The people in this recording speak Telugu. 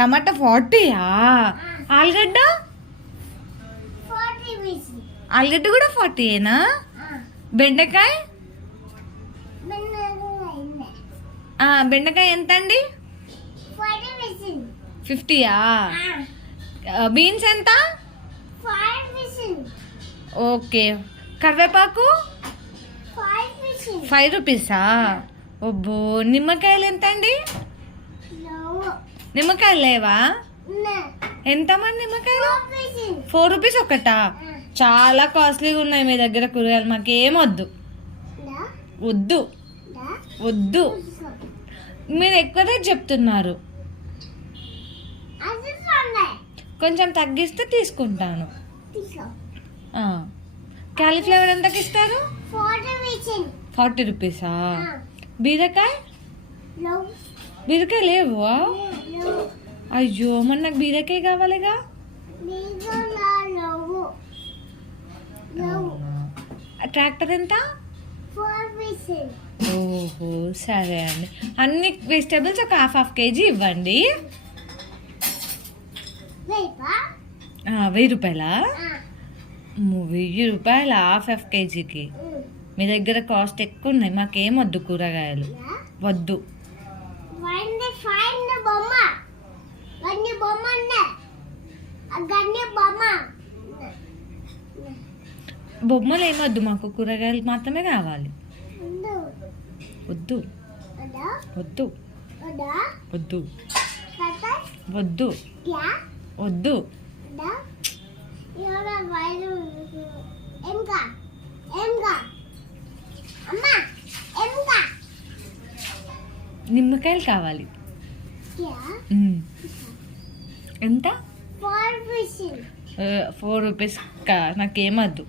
టమాటా 40యా? ఆలుగడ్డ ఆలుగడ్డ కూడా 40ఏనా? బెండకాయ బెండకాయ ఎంత అండి? 50యా? బీన్స్ ఎంత? ఓకే. కరివేపాకు 5 రూపీసా? ఒబ్బో. నిమ్మకాయలు ఎంత అండి? నిమ్మకాయలు లేవా? ఎంత మంది నిమ్మకాయలు? 4 రూపీస్ ఒకటా? చాలా కాస్ట్లీగా ఉన్నాయి మీ దగ్గర కూరగాయలు. మాకేం వద్దు వద్దు వద్దు. మీరు ఎక్కువ రేట్ చెప్తున్నారు. కొంచెం తగ్గిస్తే తీసుకుంటాను. క్యాలీఫ్లవర్ ఎంతకి ఇస్తారు? 40 రూపీసా? బీరకాయ బీరకాయ లేవా? అయ్యో, మరి నాకు బీరకాయ కావాలిగా. ట్రాక్టర్ ఎంత? ఓహో, సరే అండి. అన్ని వెజిటేబుల్స్ ఒక హాఫ్ కేజీ ఇవ్వండి. 1000 రూపాయలా? 1000 రూపాయలు హాఫ్ కేజీకి? మీ దగ్గర కాస్ట్ ఎక్కువ ఉన్నాయి. మాకేం వద్దు కూరగాయలు వద్దు. బొమ్మలు ఏమొద్దు, మాకు కూరగాయలు మాత్రమే కావాలి. వద్దు వద్దు వద్దు వద్దు వద్దు. నిమ్మకాయలు కావాలి. ఎంత? 4 రూపీస్. నాకేమద్దు.